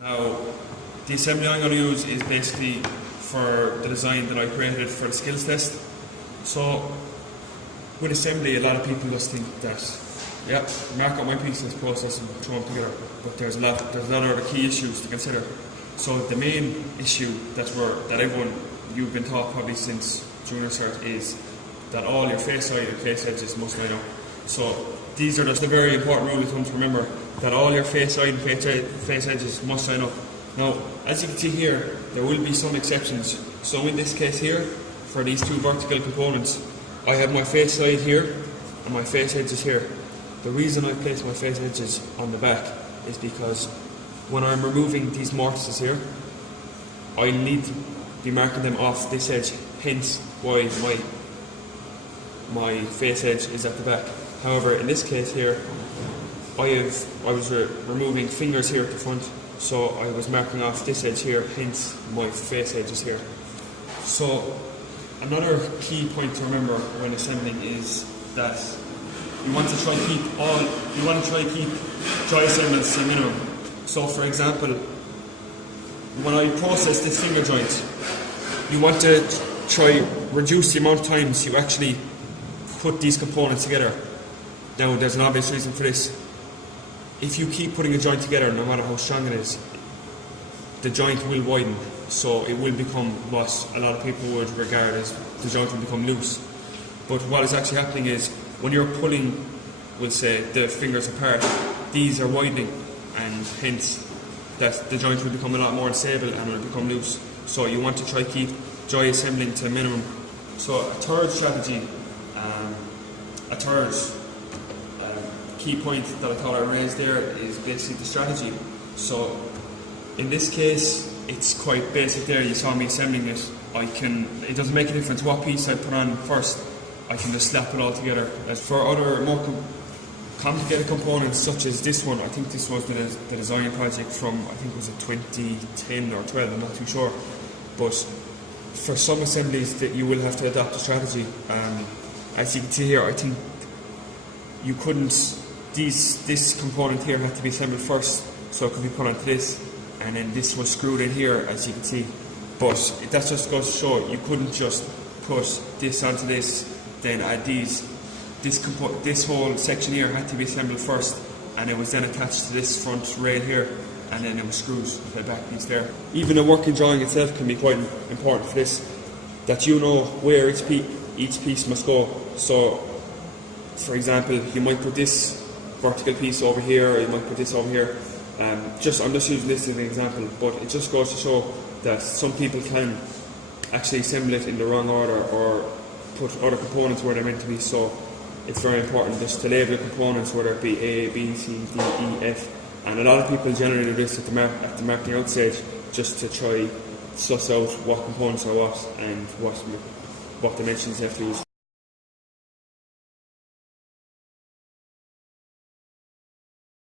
Now, the assembly I'm going to use is basically for the design that I created for the skills test. So, with assembly, a lot of people just think that, yeah, mark out my pieces, process them, throw them together. But there's a lot of other key issues to consider. So the main issue that you've been taught probably since junior cert is that all your face side and face edges must line up. So these are just a very important rule of thumb to remember, that all your face side and face edges must line up. Now, as you can see here, there will be some exceptions. So in this case here, for these two vertical components, I have my face side here and my face edges here. The reason I place my face edges on the back is because when I'm removing these mortises here, I need to be marking them off this edge, hence why my face edge is at the back. However, in this case here, I was removing fingers here at the front, so I was marking off this edge here, hence my face edge is here. So another key point to remember when assembling is that you want to try to keep joy assemblance to a minimum. So for example, when I process this finger joint, you want to try reduce the amount of times you actually put these components together. Now, there's an obvious reason for this. If you keep putting a joint together, no matter how strong it is, the joint will widen, so it will become what a lot of people would regard as the joint will become loose. But what is actually happening is, when you're pulling, we'll say, the fingers apart, these are widening, and hence that the joint will become a lot more unstable and will become loose. So you want to try to keep joy assembling to a minimum. So a third strategy, a third key point that I thought I raised there is basically the strategy. So in this case, it's quite basic there. You saw me assembling it. It doesn't make a difference what piece I put on first. I can just slap it all together. As for other more complicated components such as this one, I think this was the design project from, I think it was 2010 or 12, I'm not too sure. But for some assemblies that you will have to adopt a strategy. As you can see here, I think you couldn't, this component here had to be assembled first, so it could be put onto this, and then this was screwed in here, as you can see. But that just goes to show you couldn't just put this onto this, then add these. This whole section here had to be assembled first, and it was then attached to this front rail here, and then it was screwed to the back piece there. Even a working drawing itself can be quite important for this, that you know where each piece must go. So, for example, you might put this vertical piece over here, or you might put this over here. I'm just using this as an example, but it just goes to show that some people can actually assemble it in the wrong order or put other components where they're meant to be. So it's very important just to label components, whether it be A, B, C, D, E, F. And a lot of people generally do this at the marking out stage, just to try suss out what components are what and what dimensions they have to use.